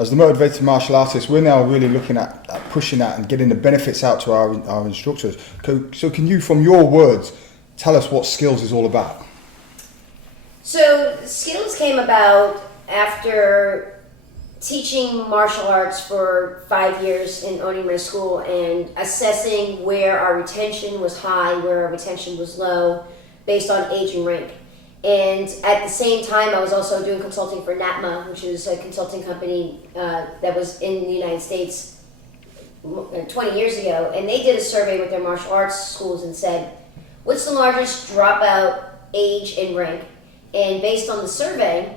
as the motivated martial artists, we're now really looking at pushing that and getting the benefits out to our instructors. So can you, from your words, tell us what Skills is all about? So Skills came about after teaching martial arts for 5 years in Onimura School and assessing where our retention was high, where our retention was low, based on age and rank. And at the same time, I was also doing consulting for NATMA, which is a consulting company that was in the United States 20 years ago. And they did a survey with their martial arts schools and said, what's the largest dropout age and rank? And based on the survey,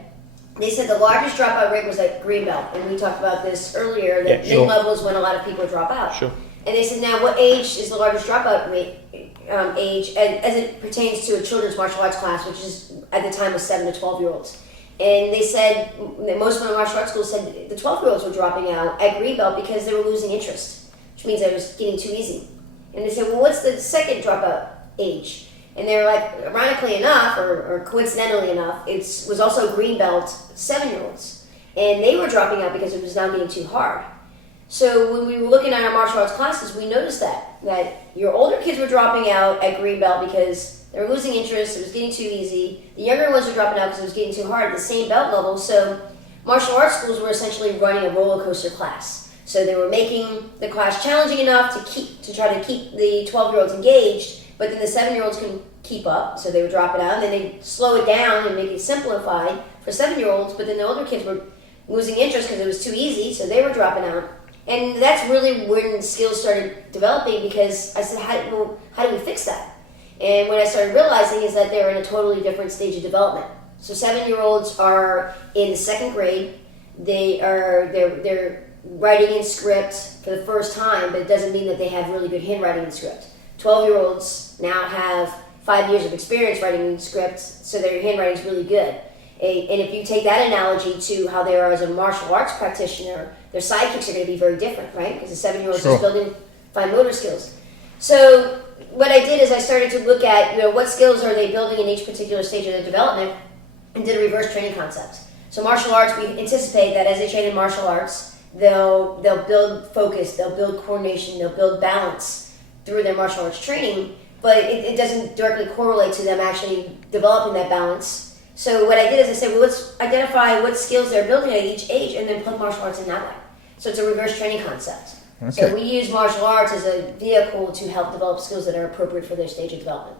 they said the largest dropout rate was at green belt. And we talked about this earlier, that mid-level is when a lot of people drop out. Sure. And they said, now what age is the largest dropout rate? Age as it pertains to a children's martial arts class, which is at the time was 7 to 12-year-olds. And they said that most of the martial arts schools said the 12-year-olds were dropping out at green belt because they were losing interest, which means it was getting too easy. And they said, well, what's the second dropout age? And they were like, ironically enough, or coincidentally enough, it was also green belt 7-year-olds. And they were dropping out because it was now getting too hard. So when we were looking at our martial arts classes, we noticed that your older kids were dropping out at green belt because they were losing interest, it was getting too easy. The younger ones were dropping out because it was getting too hard at the same belt level. So martial arts schools were essentially running a roller coaster class. So they were making the class challenging enough to try to keep the 12-year-olds engaged, but then the 7-year-olds couldn't keep up, so they would drop it out, and then they'd slow it down and make it simplified for 7-year-olds, but then the older kids were losing interest because it was too easy, so they were dropping out. And that's really when Skills started developing, because I said, how do we fix that? And what I started realizing is that they're in a totally different stage of development. So 7-year-olds are in the 2nd grade. They're writing in script for the first time, but it doesn't mean that they have really good handwriting in script. 12-year-olds now have 5 years of experience writing in script, so their handwriting is really good. And if you take that analogy to how they are as a martial arts practitioner, their sidekicks are going to be very different, right? Because the 7-year-old is building fine motor skills. So what I did is I started to look at, what skills are they building in each particular stage of their development, and did a reverse training concept. So martial arts, we anticipate that as they train in martial arts, they'll build focus, they'll build coordination, they'll build balance through their martial arts training, but it doesn't directly correlate to them actually developing that balance. So what I did is I said, well, let's identify what skills they're building at each age and then plug martial arts in that way. So it's a reverse training concept. Okay. So we use martial arts as a vehicle to help develop skills that are appropriate for their stage of development.